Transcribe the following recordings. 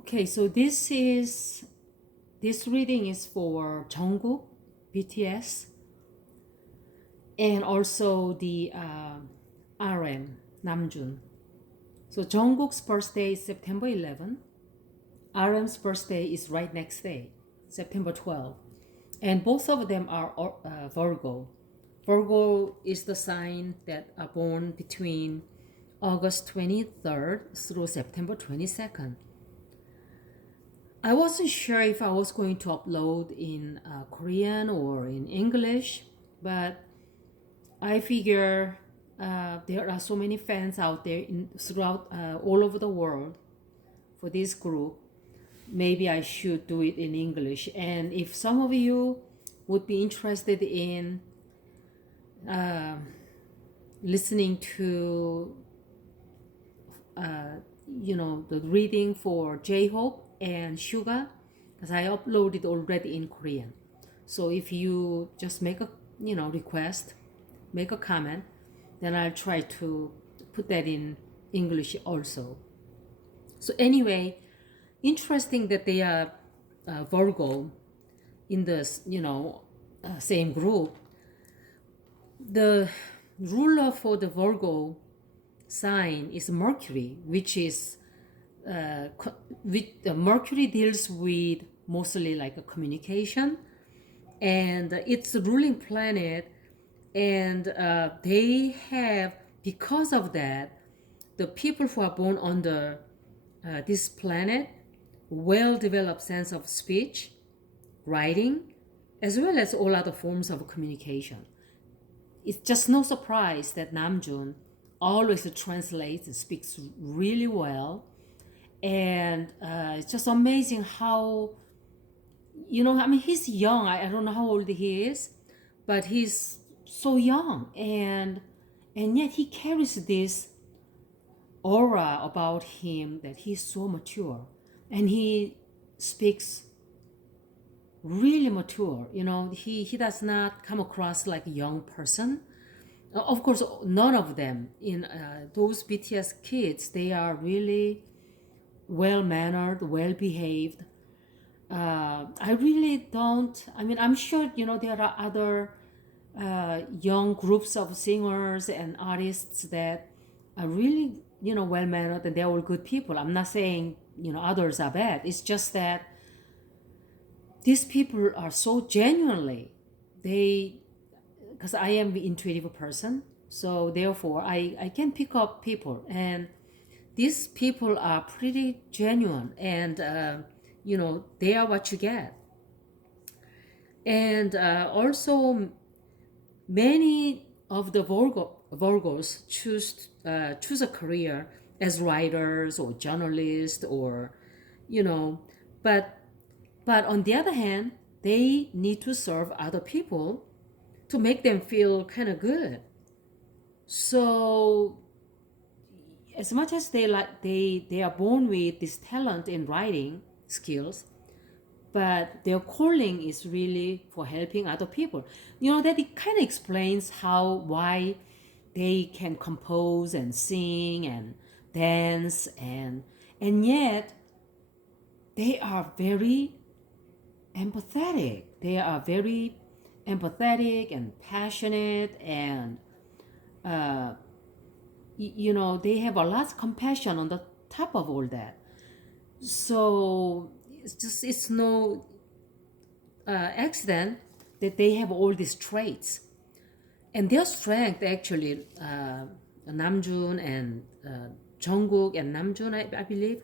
Okay, so this reading is for Jungkook, BTS, and also the RM, Namjoon. So Jungkook's birthday is September 11. RM's birthday is right next day, September 12. And both of them are Virgo. Virgo is the sign that are born between August 23rd through September 22nd. I wasn't sure if I was going to upload in Korean or in English, but I figure there are so many fans out there throughout all over the world for this group. Maybe I should do it in English. And if some of you would be interested in listening to, the reading for J-Hope and Suga, because I uploaded already in Korean. So if you just make a request, make a comment, then I'll try to put that in English also. So anyway, interesting that they are Virgo in the same group. The ruler for the Virgo sign is Mercury, which is Mercury deals with mostly like a communication, and it's a ruling planet, and they have, because of that, the people who are born under this planet well-developed sense of speech, writing, as well as all other forms of communication. It's just no surprise that Namjoon always translates and speaks really well. And it's just amazing how, he's young. I don't know how old he is, but he's so young. And yet he carries this aura about him that he's so mature. And he speaks really mature. He does not come across like a young person. Of course, none of them in those BTS kids, they are really well-mannered, well-behaved. I really don't, I'm sure, there are other young groups of singers and artists that are really, well-mannered, and they're all good people. I'm not saying, others are bad. It's just that these people are so genuinely, because I am an intuitive person, so therefore I can pick up people, and these people are pretty genuine, and they are what you get. And also many of the Virgos choose a career as writers or journalists, or but on the other hand, they need to serve other people to make them feel kind of good. So as much as they are born with this talent in writing skills, but their calling is really for helping other people. That it kind of explains why they can compose and sing and dance, and yet they are very empathetic. They are very empathetic and passionate, and they have a lot of compassion on the top of all that. So it's no accident that they have all these traits, and their strength actually, Namjoon and Jungkook and Namjoon, I believe,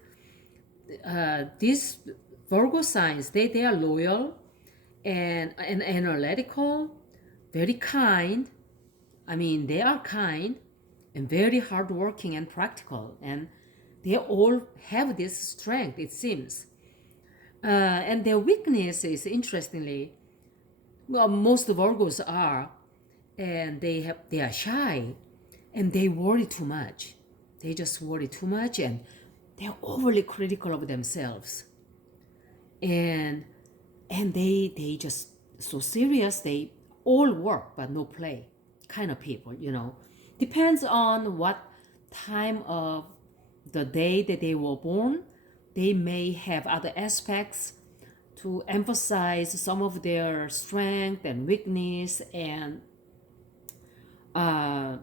these Virgo signs, they are loyal and analytical, very kind. They are kind and very hardworking and practical, and they all have this strength, it seems. And their weakness is, interestingly, well, most Virgos are, and they are shy, and they worry too much. They just worry too much, and they're overly critical of themselves, and they just so serious. They all work but no play kind of people. Depends on what time of the day that they were born, they may have other aspects to emphasize some of their strength and weakness, and uh,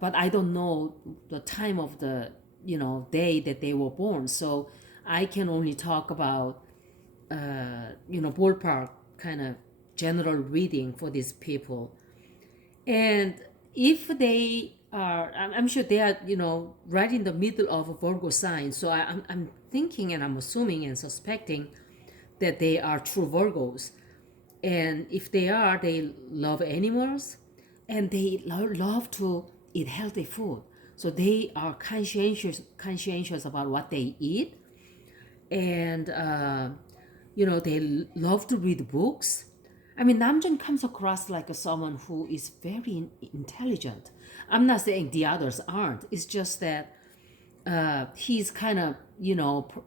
but I don't know the time of the day that they were born, so I can only talk about ballpark kind of general reading for these people. And if they are, I'm sure they are, right in the middle of a Virgo sign. So I'm thinking and I'm assuming and suspecting that they are true Virgos. And if they are, they love animals and they love to eat healthy food. So they are conscientious about what they eat. And, they love to read books. I mean, Namjoon comes across like someone who is very intelligent. I'm not saying the others aren't. It's just that he's kind of,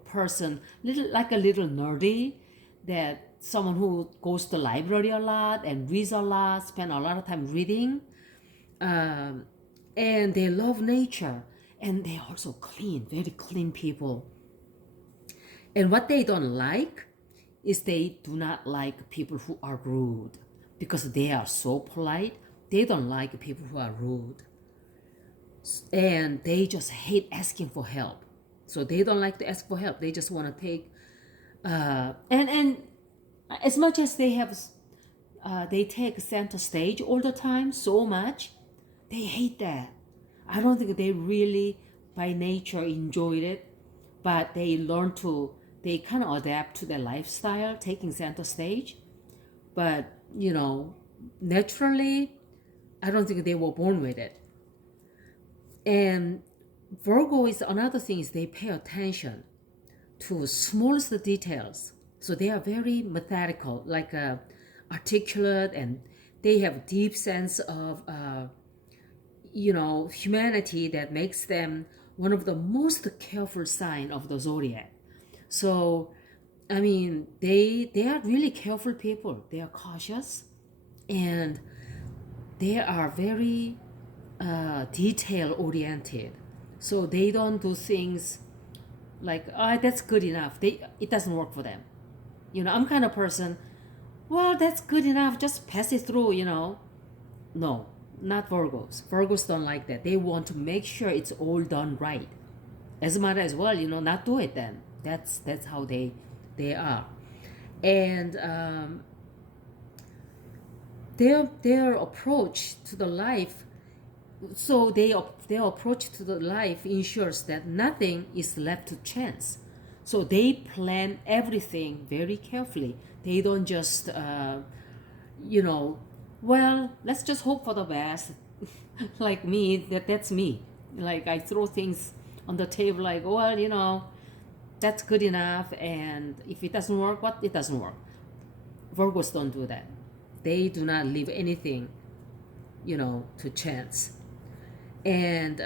person, a little nerdy, that someone who goes to the library a lot and reads a lot, spend a lot of time reading. Um, and they love nature. And they also clean, very clean people. And what they don't like is they do not like people who are rude because they are so polite. They don't like people who are rude. And they just hate asking for help. So they don't like to ask for help. They just want to take, and as much as they take center stage all the time so much, they hate that. I don't think they really by nature enjoyed it, but they kind of adapt to their lifestyle, taking center stage. But, naturally, I don't think they were born with it. And Virgo is another thing is they pay attention to smallest details. So they are very methodical, articulate, and they have deep sense of, humanity that makes them one of the most careful sign of the zodiac. So, I mean, they are really careful people. They are cautious, and they are very detail oriented. So they don't do things like, oh, that's good enough. It doesn't work for them. I'm kind of person, well, that's good enough. Just pass it through. No, not Virgos. Virgos don't like that. They want to make sure it's all done right. As might as well, not do it then. That's how they are. And their approach to the life, so their approach to the life ensures that nothing is left to chance. So they plan everything very carefully. They don't just well, let's just hope for the best. Like me, that's me. Like I throw things on the table like, well, that's good enough, and if it doesn't work, it doesn't work. Virgos don't do that. They do not leave anything, to chance. And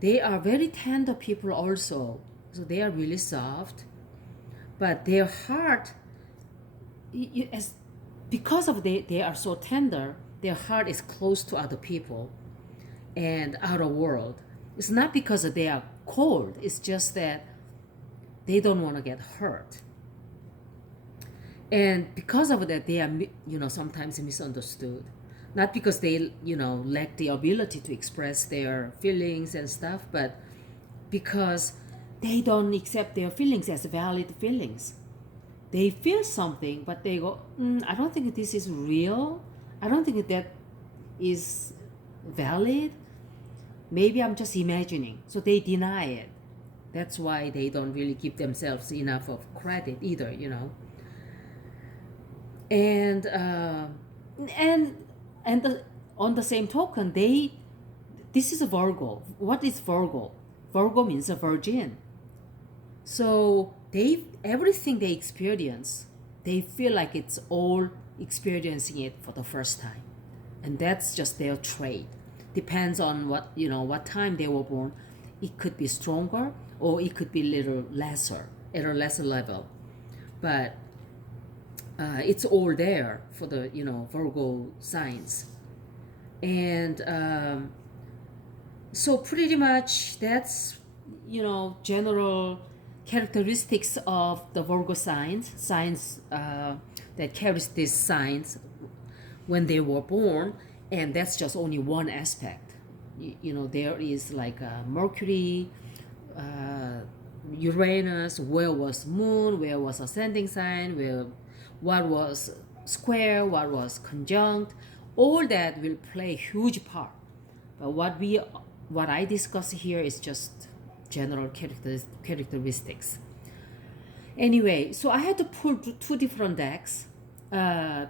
they are very tender people also. So they are really soft, but their heart, because of they are so tender, their heart is close to other people and outer world. It's not because they are cold. It's just that they don't want to get hurt. And because of that, they are, sometimes misunderstood. Not because they, lack the ability to express their feelings and stuff, but because they don't accept their feelings as valid feelings. They feel something, but they go, I don't think this is real. I don't think that is valid. Maybe I'm just imagining. So they deny it. That's why they don't really give themselves enough of credit either, And on the same token, this is a Virgo. What is Virgo? Virgo means a virgin. So everything they experience, they feel like it's all experiencing it for the first time, and that's just their trait. Depends on what time they were born. It could be stronger, or it could be little lesser at a lesser level, but it's all there for the Virgo signs. And so pretty much that's general characteristics of the Virgo signs that carries these signs when they were born, and that's just only one aspect. You know, there is like Mercury, Uranus, where was moon, where was ascending sign, where what was square, what was conjunct, all that will play a huge part. But what I discuss here is just general characteristics. Anyway, so I had to pull two different decks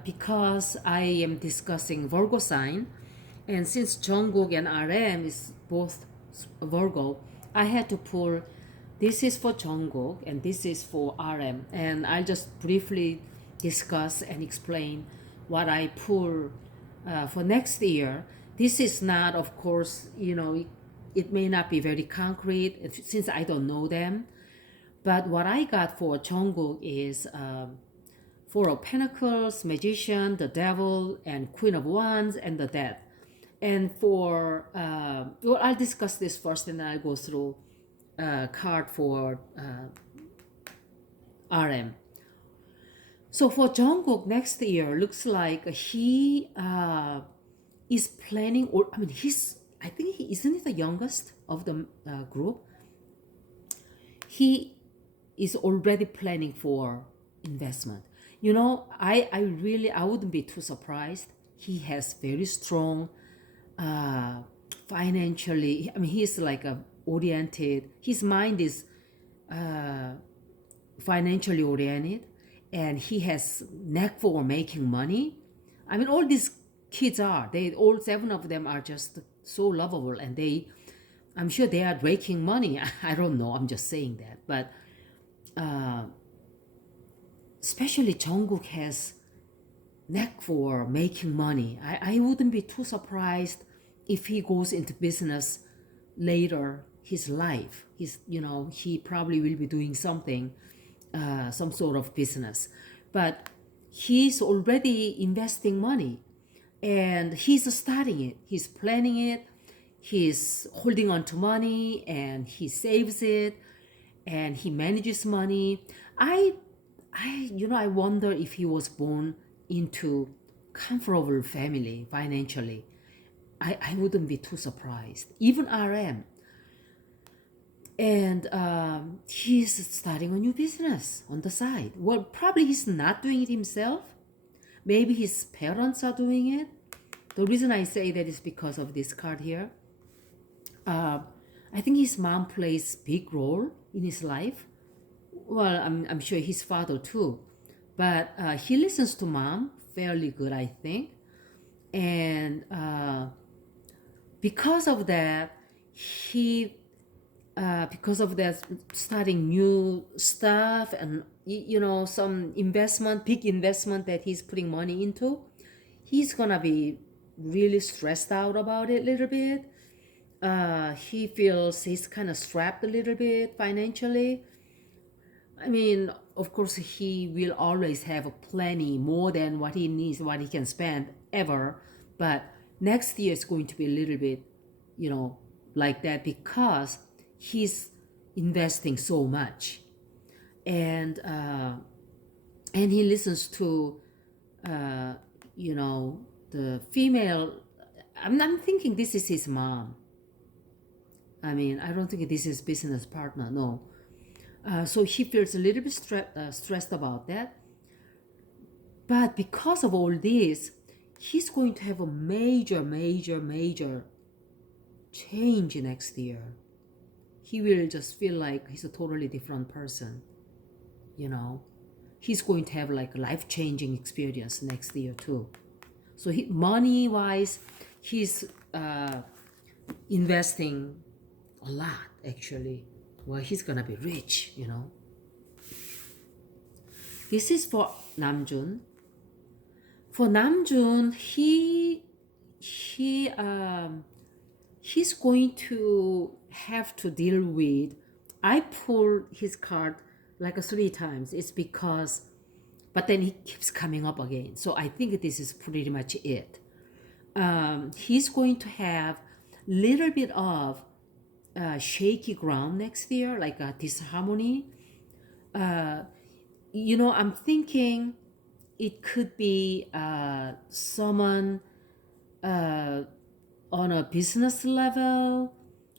because I am discussing Virgo sign, and since Jungkook and RM is both Virgo, I had to pull. This is for Jungkook and this is for RM, and I'll just briefly discuss and explain what I pull for next year. This is not, of course, it may not be very concrete since I don't know them. But what I got for Jungkook is Four of Pentacles, Magician, the Devil, and Queen of Wands, and the Death. And for, well, I'll discuss this first and then I'll go through card for RM. So for Jungkook next year, looks like he is planning, or I mean, I think he isn't he the youngest of the group. He is already planning for investment. I wouldn't be too surprised. He has very strong financially. I mean, he's like a oriented. His mind is financially oriented, and he has knack for making money. I mean, all these kids all 7 of them are just so lovable, and I'm sure they are making money. I don't know. I'm just saying that, but especially Jungkook has knack for making money. I wouldn't be too surprised if he goes into business later his life. He probably will be doing something, some sort of business, but he's already investing money, and he's starting it. He's planning it. He's holding on to money, and he saves it, and he manages money. I wonder if he was born into comfortable family financially. I wouldn't be too surprised. Even RM. And he's starting a new business on the side. Well, probably he's not doing it himself. Maybe his parents are doing it. The reason I say that is because of this card here. I think his mom plays big role in his life. Well, I'm sure his father too. But he listens to mom fairly good, I think. And because of that, starting new stuff and some big investment that he's putting money into, he's gonna be really stressed out about it a little bit. He feels he's kind of strapped a little bit financially. I mean, of course, he will always have plenty more than what he needs, what he can spend ever. But next year is going to be a little bit, like that because he's investing so much, and he listens to, the female. I'm thinking this is his mom. I mean, I don't think this is business partner. No. So he feels a little bit stressed about that. But because of all this, he's going to have a major, major, major change next year. He will just feel like he's a totally different person. He's going to have like a life-changing experience next year too. So money-wise, he's investing a lot actually. Well, he's gonna be rich, This is for Namjoon. For Namjoon, he's going to have to deal with. I pulled his card like 3 times. It's because, but then he keeps coming up again. So I think this is pretty much it. He's going to have little bit of shaky ground next year, like a disharmony uh, you know, I'm thinking it could be someone uh, on a business level,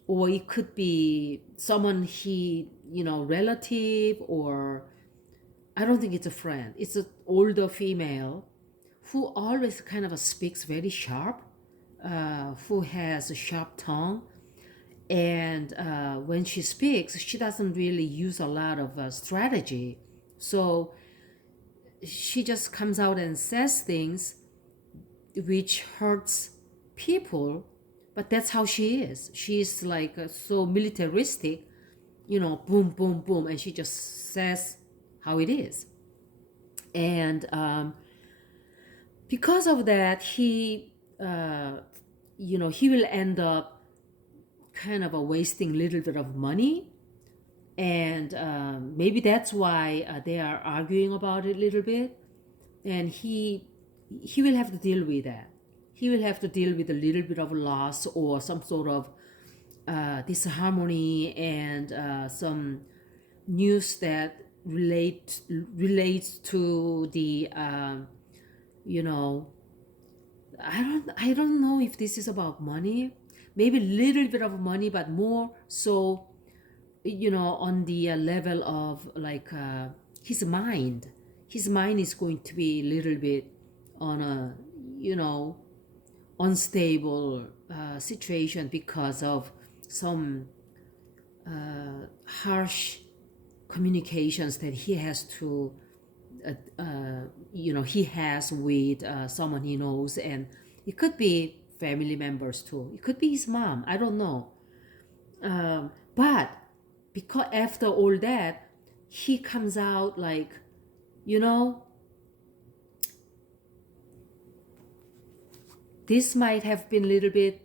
or it could be someone he, you know, relative, or I don't think it's a friend. It's an older female who always kind of speaks very sharp, who has a sharp tongue. And when she speaks, she doesn't really use a lot of strategy. So she just comes out and says things which hurts people, but that's how she is. She's like so militaristic, you know, boom, boom, boom, and she just says how it is. And because of that, you know, he will end up kind of wasting a little bit of money. And maybe that's why they are arguing about it a little bit. And he will have to deal with that. He will have to deal with a little bit of loss or some sort of disharmony, and some news that relates to the you know, I don't know if this is about money. Maybe a little bit of money, but more so, you know, on the level of like his mind. His mind is going to be a little bit on a, you know, unstable situation because of some harsh communications that he has to you know, he has with someone he knows. And it could be family members too, it could be his mom, I don't know. But because after all that, he comes out like, you know, this might have been a little bit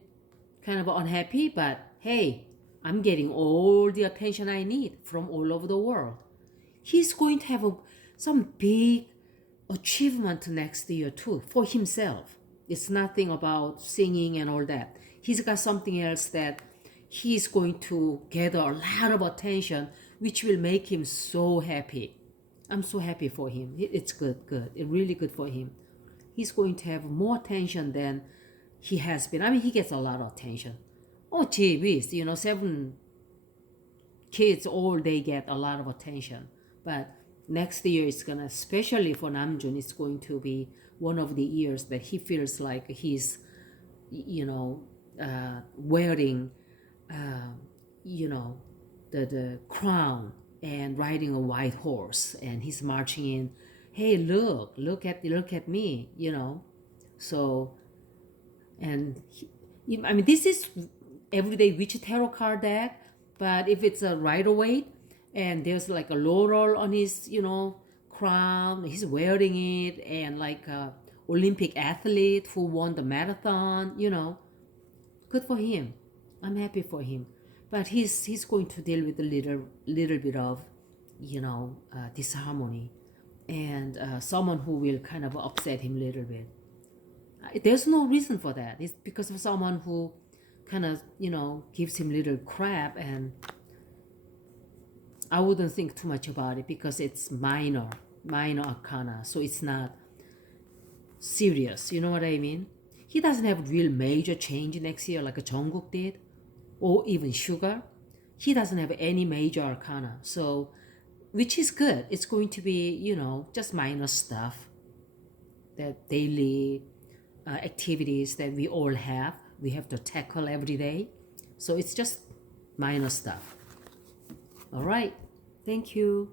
kind of unhappy, but hey, I'm getting all the attention I need from all over the world. He's going to have some big achievement next year too for himself. It's nothing about singing and all that. He's got something else that he's going to gather a lot of attention, which will make him so happy. I'm so happy for him. It's good, good. It's really good for him. He's going to have more attention than he has been. I mean, he gets a lot of attention. Oh, gee whiz, you know, 7 kids, all they get a lot of attention. But next year it's gonna, especially for Namjoon, it's going to be one of the years that he feels like he's, you know, wearing, you know, the crown and riding a white horse, and he's marching in. Hey, look at me, you know. So, and I mean, this is everyday witch tarot card deck, but if it's a Rider-Waite and there's like a laurel on his, you know, crown, he's wearing it, and like a Olympic athlete who won the marathon, you know, good for him. I'm happy for him. But he's going to deal with a little bit of, you know, disharmony, and someone who will kind of upset him a little bit. There's no reason for that. It's because of someone who kind of, you know, gives him little crap, and I wouldn't think too much about it because it's minor arcana, so it's not serious. You know what I mean? He doesn't have real major change next year like a Jungkook did, or even Sugar. He doesn't have any major arcana, so which is good. It's going to be, you know, just minor stuff, that daily activities that we all have. We have to tackle every day. So it's just minor stuff. All right. Thank you.